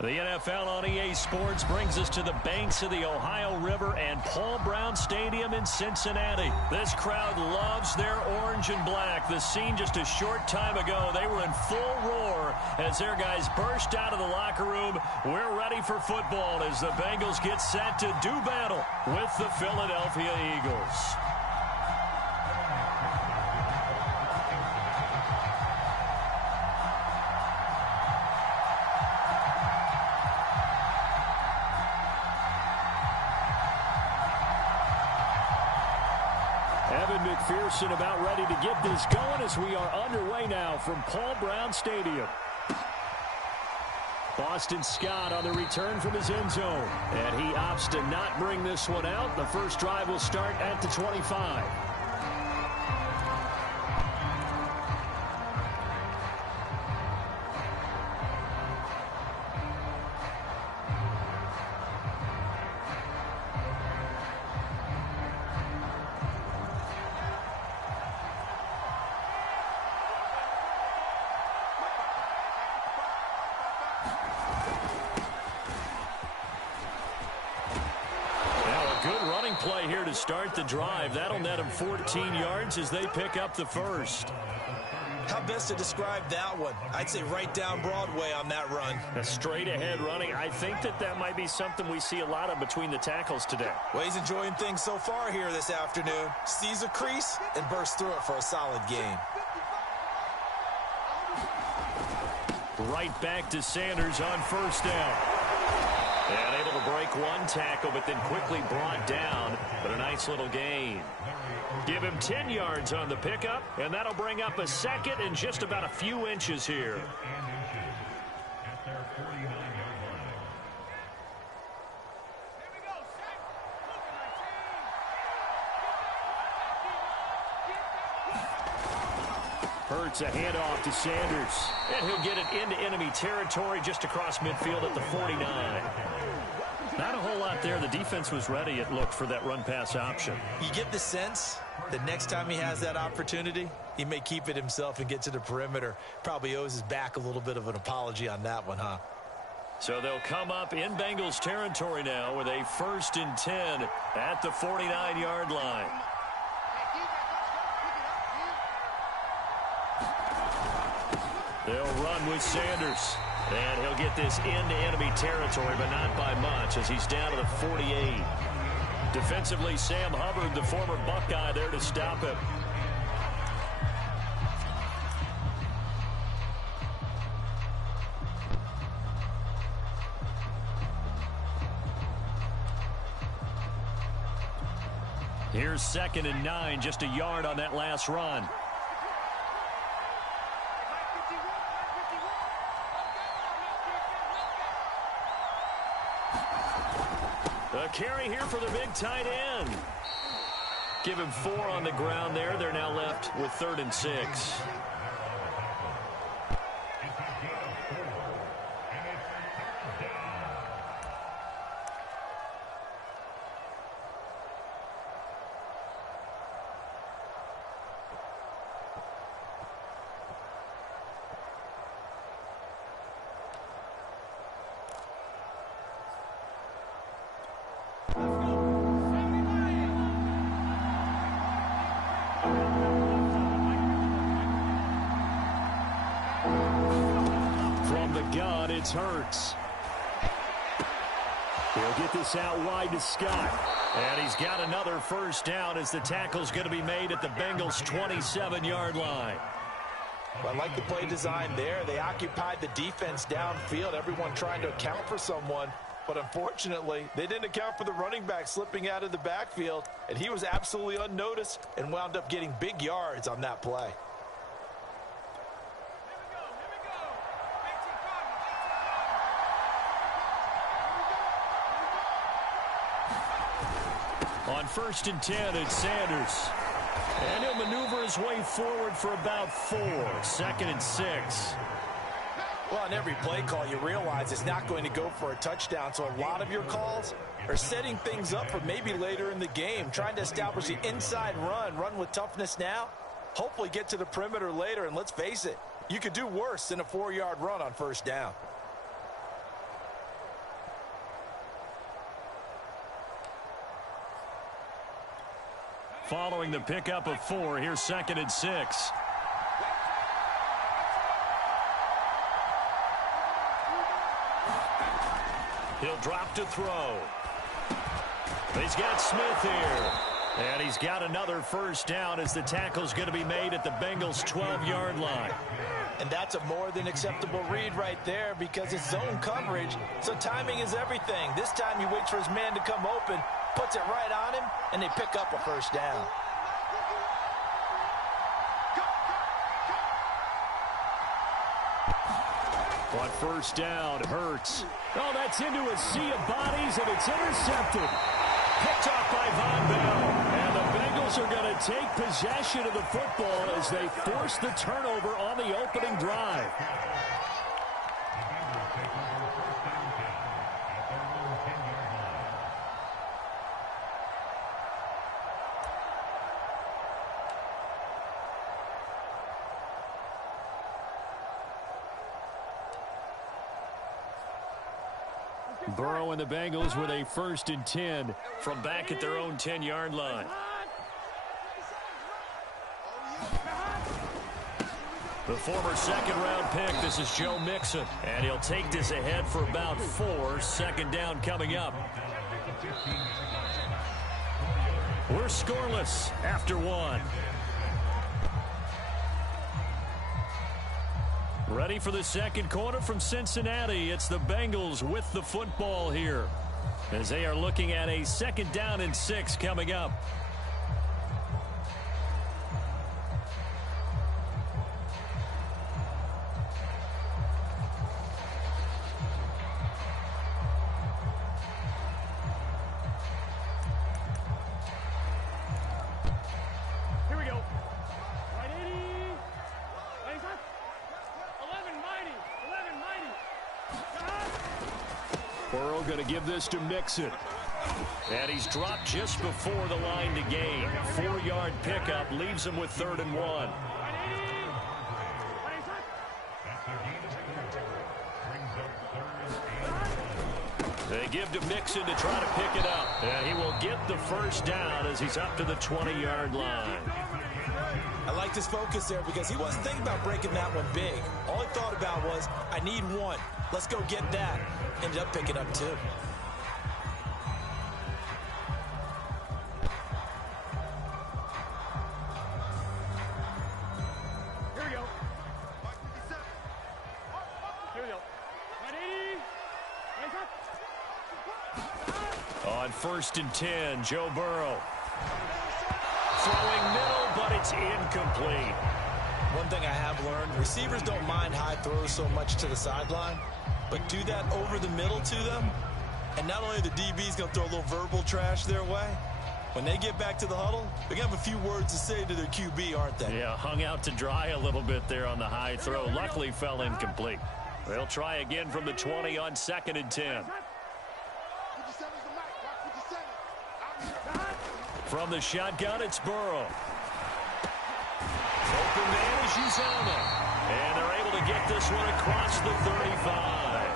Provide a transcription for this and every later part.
The NFL on EA Sports brings us to the banks of the Ohio River and Paul Brown Stadium in Cincinnati. This crowd loves their orange and black. The scene just a short time ago, they were in full roar as their guys burst out of the locker room. We're ready for football as the Bengals get set to do battle with the Philadelphia Eagles. McPherson about ready to get this going as we are underway now from Paul Brown Stadium. Boston Scott on the return from his end zone. And he opts to not bring this one out. The first drive will start at the 25. Play here to start the drive. That'll net him 14 yards as they pick up the first. How best to describe that one? I'd say right down Broadway on that run. A straight ahead running. I think that might be something we see a lot of between the tackles today. Well, he's enjoying things so far here this afternoon. Sees a crease and bursts through it for a solid game. Right back to Sanders on first down. And able to break one tackle, but then quickly brought down. But a nice little gain. Give him 10 yards on the pickup, and that'll bring up a second and just about a few inches here. Hurts a handoff to Sanders. And he'll get it into enemy territory just across midfield at the 49. Not a whole lot there. The defense was ready, it looked, for that run-pass option. You get the sense that next time he has that opportunity, he may keep it himself and get to the perimeter. Probably owes his back a little bit of an apology on that one, huh? So they'll come up in Bengals territory now with a 1st and 10 at the 49-yard line. They'll run with Sanders. And he'll get this into enemy territory, but not by much as he's down to the 48. Defensively, Sam Hubbard, the former Buckeye, there to stop him. Here's 2nd and 9, just a yard on that last run. A carry here for the big tight end. Give him 4 on the ground there. They're now left with 3rd and 6. It's Hurts. He'll get this out wide to Scott. And he's got another first down as the tackle's going to be made at the Bengals' 27-yard line. Well, I like the play design there. They occupied the defense downfield, everyone trying to account for someone. But unfortunately, they didn't account for the running back slipping out of the backfield. And he was absolutely unnoticed and wound up getting big yards on that play. On 1st and 10, it's Sanders. And he'll maneuver his way forward for about 4. 2nd and 6. Well, on every play call, you realize it's not going to go for a touchdown. So a lot of your calls are setting things up for maybe later in the game, trying to establish the inside run with toughness now, hopefully get to the perimeter later. And let's face it, you could do worse than a 4-yard run on 1st down. following the pickup of 4. Here's 2nd and 6. He'll drop to throw. He's got Smith here. And he's got another first down as the tackle's going to be made at the Bengals' 12-yard line. And that's a more than acceptable read right there because it's zone coverage, so timing is everything. This time he waits for his man to come open, puts it right on him, and they pick up a first down. On first down, Hurts. Oh, that's into a sea of bodies, and it's intercepted. Picked off by Von Bell. And the Bengals are going to take possession of the football as they force the turnover on the opening drive. Burrow and the Bengals with a 1st and 10 from back at their own 10-yard line. The former 2nd-round pick, this is Joe Mixon, and he'll take this ahead for about 4. 2nd down coming up. We're scoreless after 1. Ready for the second quarter from Cincinnati. It's the Bengals with the football here as they are looking at a 2nd down and 6 coming up. Burrow going to give this to Mixon. And he's dropped just before the line to gain. 4-yard pickup leaves him with 3rd and 1. They give to Mixon to try to pick it up. And he will get the first down as he's up to the 20-yard line. I like his focus there because he wasn't thinking about breaking that one big. All he thought about was, I need 1. Let's go get that. Ended up picking up 2. Here we go. Here we go. On 1st and 10, Joe Burrow. Throwing middle, but it's incomplete. One thing I have learned, receivers don't mind high throws so much to the sideline, but do that over the middle to them, and not only the DB's going to throw a little verbal trash their way, when they get back to the huddle, they're going to have a few words to say to their QB, aren't they? Yeah, hung out to dry a little bit there on the high throw. Luckily fell incomplete. They'll try again from the 20 on 2nd and 10. From the shotgun, it's Burrow. Open man is Uzomah. And they're able to get this one across the 35.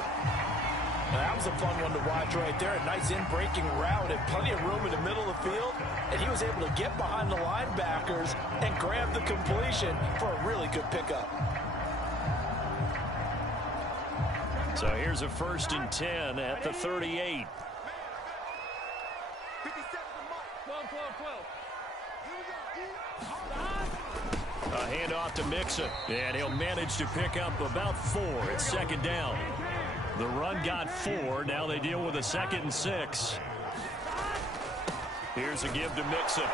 That was a fun one to watch right there. A nice in-breaking route and plenty of room in the middle of the field. And he was able to get behind the linebackers and grab the completion for a really good pickup. So here's a 1st and 10 at the 38. 12. A handoff to Mixon, and he'll manage to pick up about 4. It's 2nd down. The run got 4. Now they deal with a 2nd and 6. Here's a give to Mixon.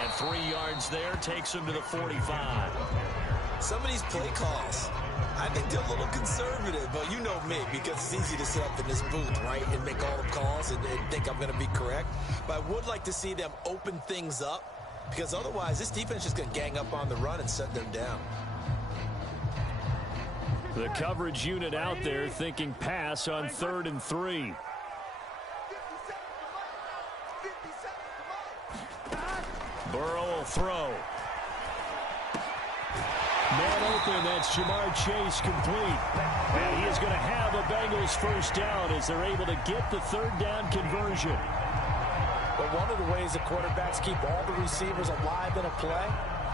And 3 yards there takes him to the 45. Some of these play calls, I think they're a little conservative, but you know me, because it's easy to sit up in this booth, right, and make all the calls and think I'm going to be correct. But I would like to see them open things up, because otherwise this defense is just going to gang up on the run and set them down. The coverage unit out there thinking pass on 3rd and 3. Burrow will throw. Man open, that's Jamar Chase complete. And he is going to have a Bengals first down as they're able to get the 3rd down conversion. But one of the ways the quarterbacks keep all the receivers alive in a play,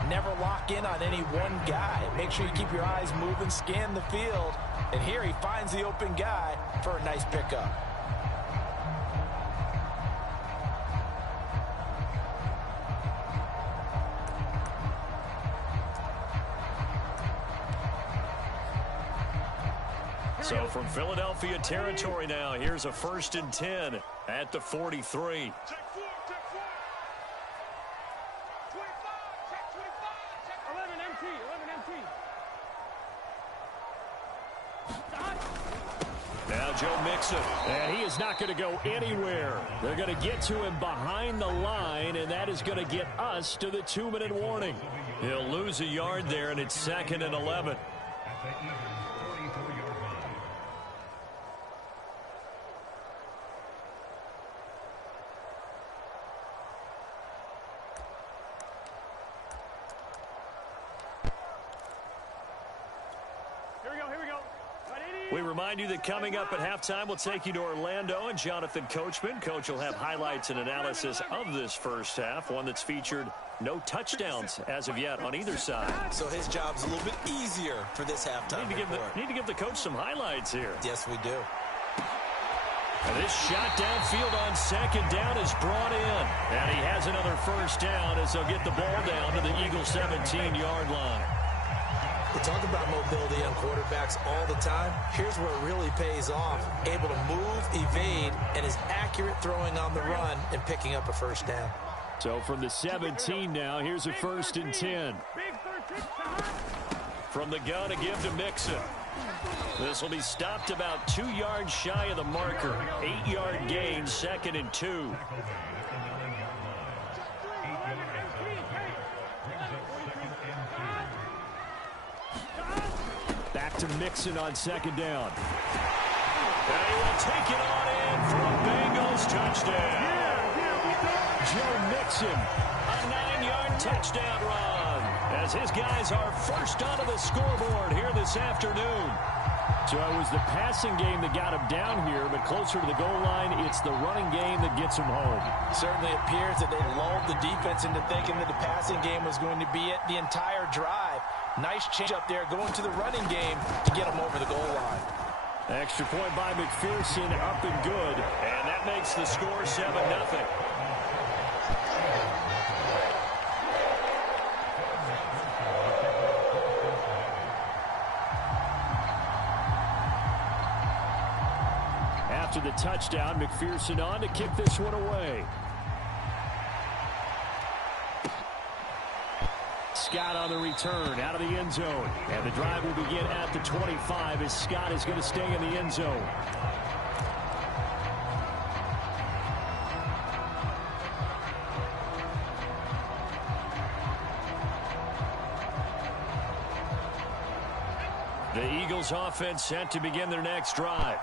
never lock in on any one guy. Make sure you keep your eyes moving, scan the field. And here he finds the open guy for a nice pickup. So from Philadelphia territory now, here's a 1st and 10 at the 43. Check 4, check 4. 25, check 25, check 11 MT, 11 MT. Now Joe Mixon, and he is not going to go anywhere. They're going to get to him behind the line, and that is going to get us to the 2-minute warning. He'll lose a yard there, and it's 2nd and 11. We remind you that coming up at halftime, we'll take you to Orlando and Jonathan Coachman. Coach will have highlights and analysis of this first half, one that's featured no touchdowns as of yet on either side. So his job's a little bit easier for this halftime. Need to give the coach some highlights here. Yes, we do. And this shot downfield on 2nd down is brought in. And he has another 1st down as they'll get the ball down to the Eagles' 17-yard line. We talk about mobility on quarterbacks all the time. Here's where it really pays off. Able to move, evade, and is accurate throwing on the run and picking up a 1st down. So from the 17 now, here's a 1st and 10. From the gun, a give to Mixon. This will be stopped about 2 yards shy of the marker. 8-yard gain, 2nd and 2. Back to Mixon on 2nd down. And he will take it on in for a Bengals touchdown. Joe Mixon, a 9-yard touchdown run, as his guys are first onto the scoreboard here this afternoon. So it was the passing game that got him down here, but closer to the goal line, it's the running game that gets him home. Certainly appears that they lulled the defense into thinking that the passing game was going to be it the entire drive. Nice change up there going to the running game to get him over the goal line. Extra point by McPherson, up and good, and that makes the score 7-0. After the touchdown, McPherson on to kick this one away. Scott on the return out of the end zone. And the drive will begin at the 25 as Scott is going to stay in the end zone. The Eagles offense set to begin their next drive.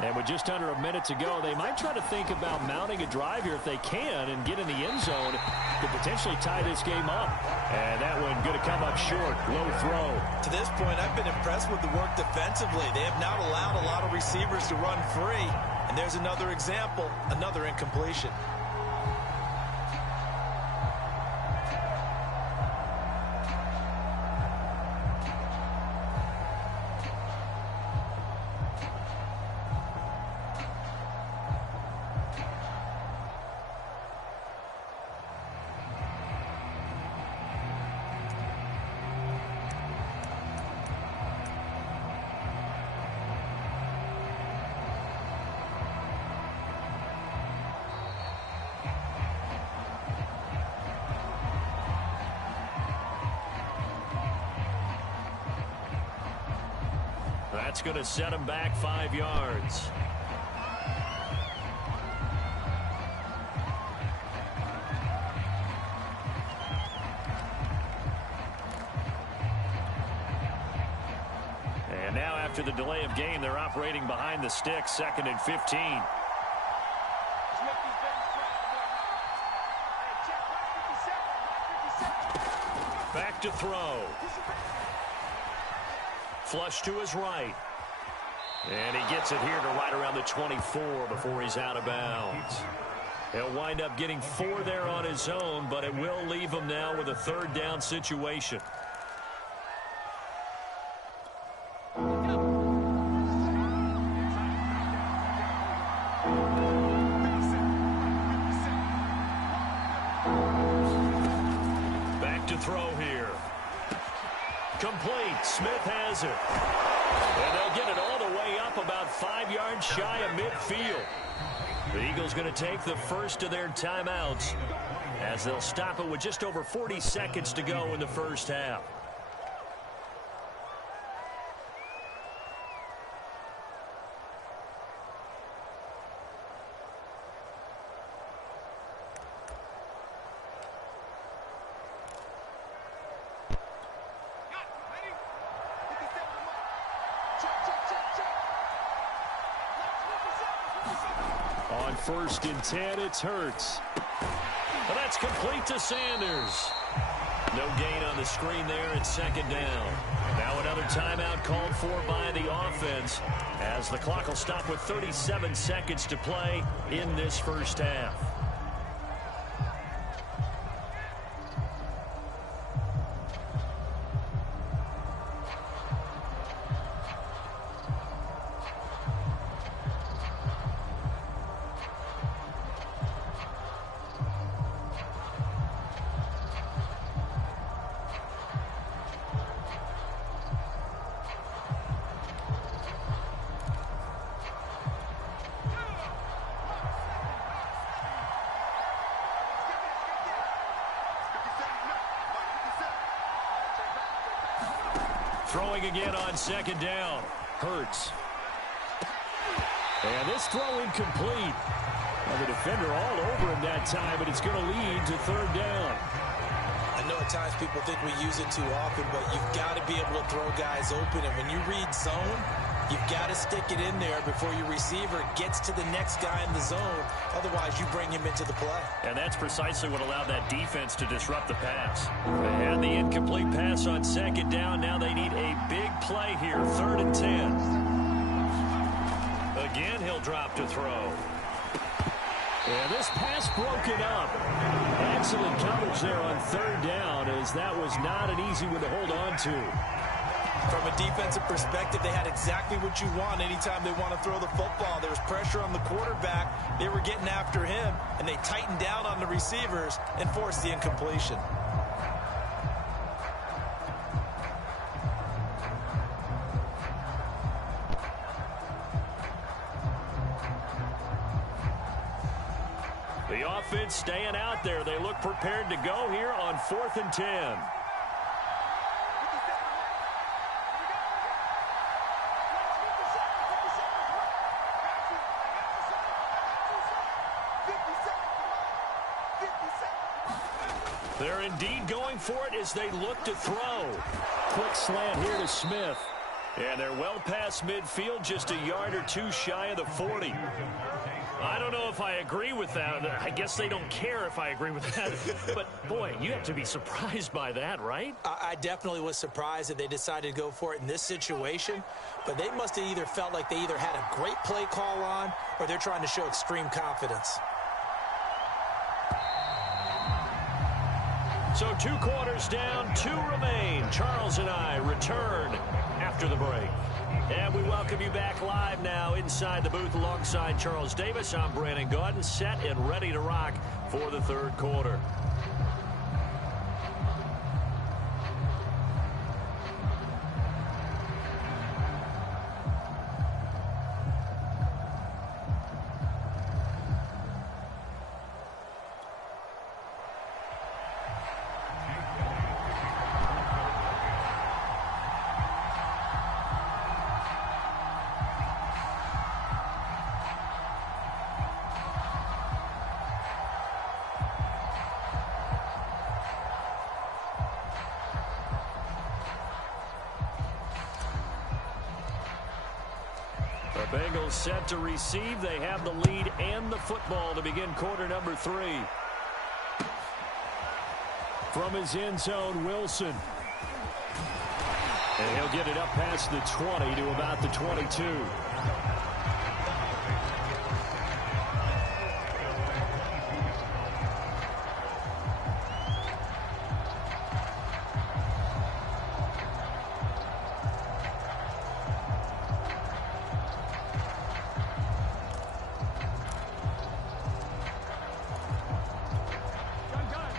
And with just under a minute to go, they might try to think about mounting a drive here if they can and get in the end zone to potentially tie this game up. And that one going to come up short. Low throw. To this point, I've been impressed with the work defensively. They have not allowed a lot of receivers to run free. And there's another example, another incompletion. That's going to set him back 5 yards. And now after the delay of game, they're operating behind the sticks, 2nd and 15. Back to throw. Flush to his right. And he gets it here to right around the 24 before he's out of bounds. He'll wind up getting 4 there on his own, but it will leave him now with a 3rd down situation. Back to throw here. Complete. Smith has it. And they'll get it all the way up about 5 yards shy of midfield. The Eagles going to take the first of their timeouts as they'll stop it with just over 40 seconds to go in the first half. On 1st and 10, it's Hurts. Well, that's complete to Sanders. No gain on the screen there at 2nd down. Now another timeout called for by the offense as the clock will stop with 37 seconds to play in this first half. Throwing again on 2nd down. Hurts. And this throw incomplete. Well, the defender all over him that time, but it's going to lead to 3rd down. I know at times people think we use it too often, but you've got to be able to throw guys open. And when you read zone, you've got to stick it in there before your receiver gets to the next guy in the zone. Otherwise, you bring him into the play. And that's precisely what allowed that defense to disrupt the pass. They had the incomplete pass on 2nd down. Now they need a big play here, 3rd and 10. Again, he'll drop to throw. And this pass broken up. Excellent coverage there on 3rd down, as that was not an easy one to hold on to. From a defensive perspective, they had exactly what you want anytime they want to throw the football. There was pressure on the quarterback. They were getting after him, and they tightened down on the receivers and forced the incompletion. The offense staying out there. They look prepared to go here on 4th and 10. They're indeed going for it as they look to throw. Quick slant here to Smith. And they're well past midfield, just a yard or 2 shy of the 40. I don't know if I agree with that. I guess they don't care if I agree with that. But, boy, you have to be surprised by that, right? I definitely was surprised that they decided to go for it in this situation. But they must have either felt like they either had a great play call on or they're trying to show extreme confidence. So 2 quarters down, 2 remain. Charles and I return after the break. And we welcome you back live now inside the booth alongside Charles Davis. I'm Brandon Gaudin, set and ready to rock for the 3rd quarter. The Bengals set to receive. They have the lead and the football to begin quarter number 3. From his end zone, Wilson. And he'll get it up past the 20 to about the 22.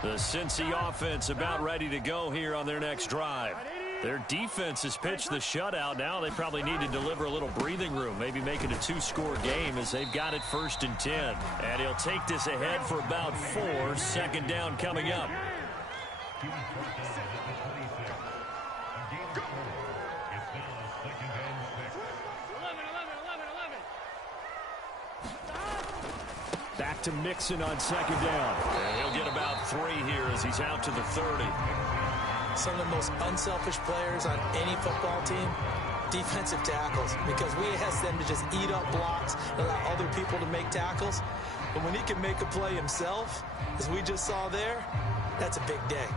The Cincy offense about ready to go here on their next drive. Their defense has pitched the shutout. Now they probably need to deliver a little breathing room, maybe make it a 2-score game as they've got it 1st and 10. And he'll take this ahead for about 4. 2nd down coming up. Back to Mixon on 2nd down. And he'll get about 3 here as he's out to the 30. Some of the most unselfish players on any football team, defensive tackles, because we ask them to just eat up blocks and allow other people to make tackles. But when he can make a play himself, as we just saw there, that's a big day.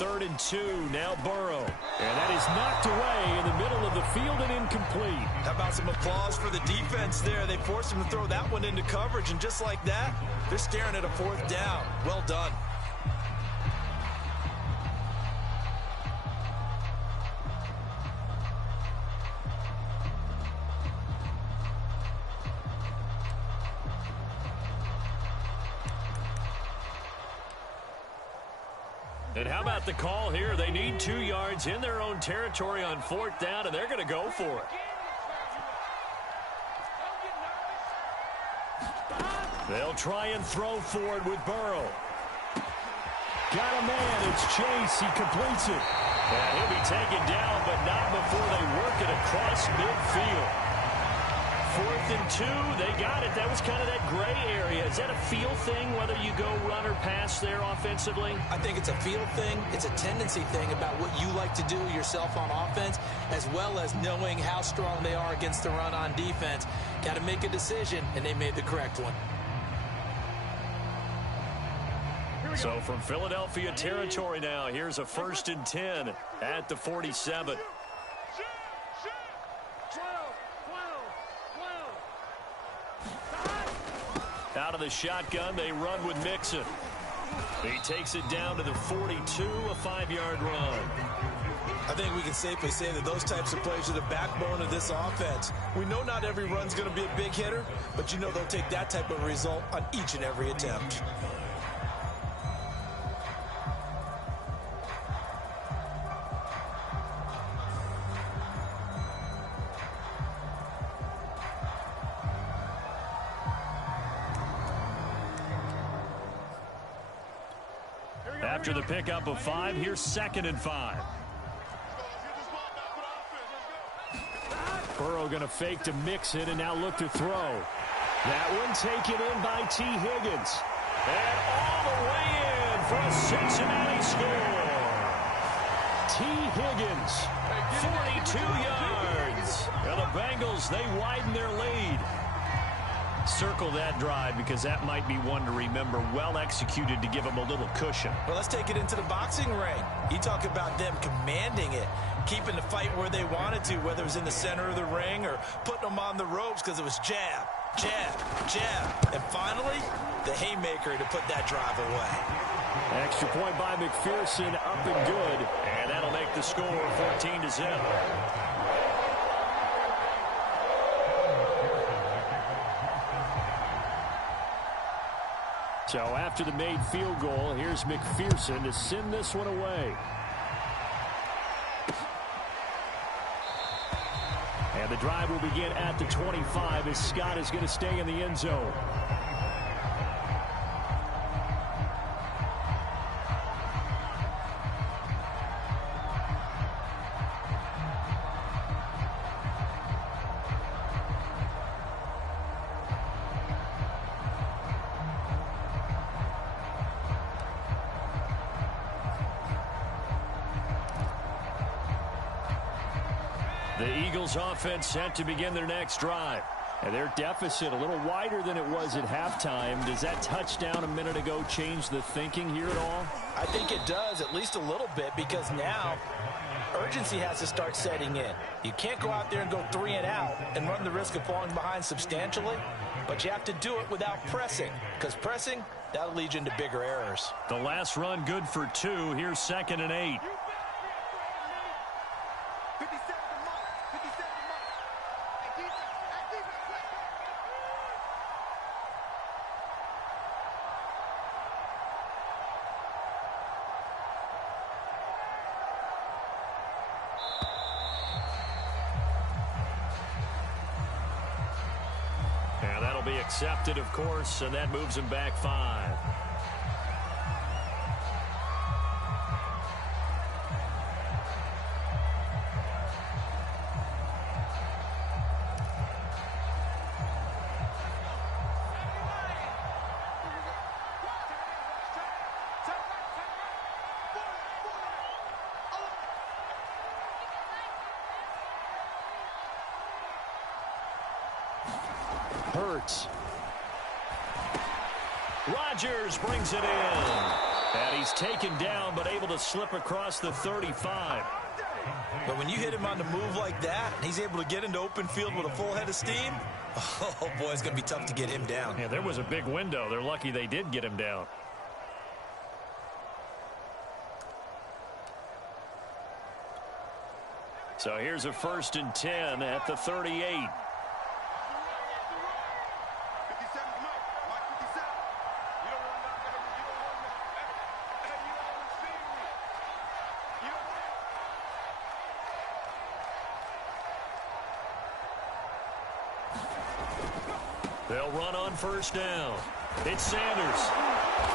Third and 2, now Burrow. And that is knocked away in the middle of the field and incomplete. How about some applause for the defense there? They forced him to throw that one into coverage, and just like that, they're staring at a 4th down. Well done. And how about the call here? They need 2 yards in their own territory on 4th down, and they're going to go for it. They'll try and throw forward with Burrow. Got a man. It's Chase. He completes it. And he'll be taken down, but not before they work it across midfield. 4th and 2, they got it. That was kind of that gray area. Is that a feel thing, whether you go run or pass there offensively? I think it's a feel thing. It's a tendency thing about what you like to do yourself on offense, as well as knowing how strong they are against the run on defense. Got to make a decision, and they made the correct one. So from Philadelphia territory now, here's a 1st and 10 at the 47. Out of the shotgun, they run with Mixon. He takes it down to the 42, a 5-yard run. I think we can safely say that those types of plays are the backbone of this offense. We know not every run's going to be a big hitter, but you know they'll take that type of result on each and every attempt. After the pickup of 5, here's 2nd and 5. Burrow going to fake to Mixon and now look to throw. That one taken in by T. Higgins. And all the way in for a Cincinnati score. T. Higgins, 42 yards. And the Bengals, they widen their lead. Circle that drive because that might be one to remember. Well executed to give them a little cushion. Well, let's take it into the boxing ring. You talk about them commanding it, keeping the fight where they wanted to, whether it was in the center of the ring or putting them on the ropes because it was jab, jab, jab. And finally, the haymaker to put that drive away. Extra point by McPherson, up and good. And that'll make the score 14-0. So after the made field goal, here's McPherson to send this one away. And the drive will begin at the 25 as Scott is going to stay in the end zone. The Eagles offense set to begin their next drive. And their deficit a little wider than it was at halftime. Does that touchdown a minute ago change the thinking here at all? I think it does, at least a little bit, because now urgency has to start setting in. You can't go out there and go 3 and out and run the risk of falling behind substantially, but you have to do it without pressing, because pressing that'll lead you into bigger errors. The last run good for 2. Here's 2nd and 8. And that'll be accepted, of course, and that moves him back 5. Hurts. Rodgers brings it in. And he's taken down, but able to slip across the 35. But when you hit him on the move like that, and he's able to get into open field with a full head of steam, oh, boy, it's going to be tough to get him down. Yeah, there was a big window. They're lucky they did get him down. So here's a 1st and 10 at the 38. They'll run on 1st down. It's Sanders.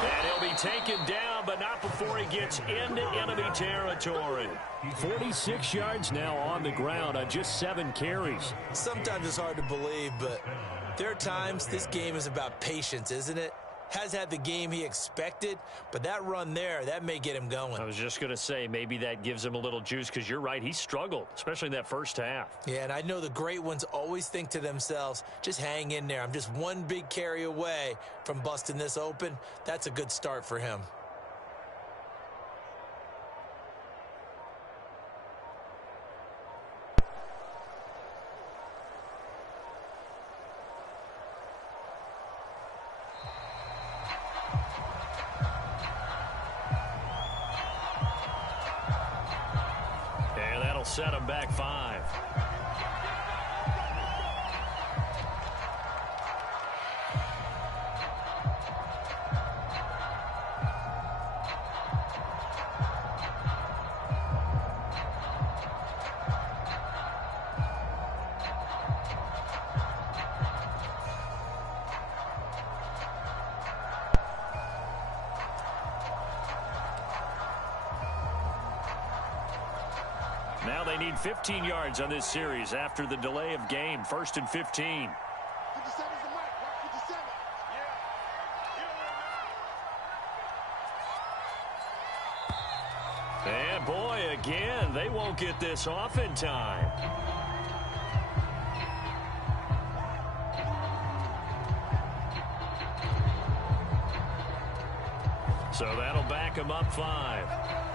And he'll be taken down, but not before he gets into enemy territory. 46 yards now on the ground on just 7 carries. Sometimes it's hard to believe, but there are times this game is about patience, isn't it? Has had the game he expected, but that run there, that may get him going. I was just going to say, maybe that gives him a little juice, because you're right, he struggled, especially in that first half. Yeah, and I know the great ones always think to themselves, just hang in there. I'm just one big carry away from busting this open. That's a good start for him. Set him back 5. Now they need 15 yards on this series after the delay of game. 1st and 15. And boy, again, they won't get this off in time. So that'll back them up 5.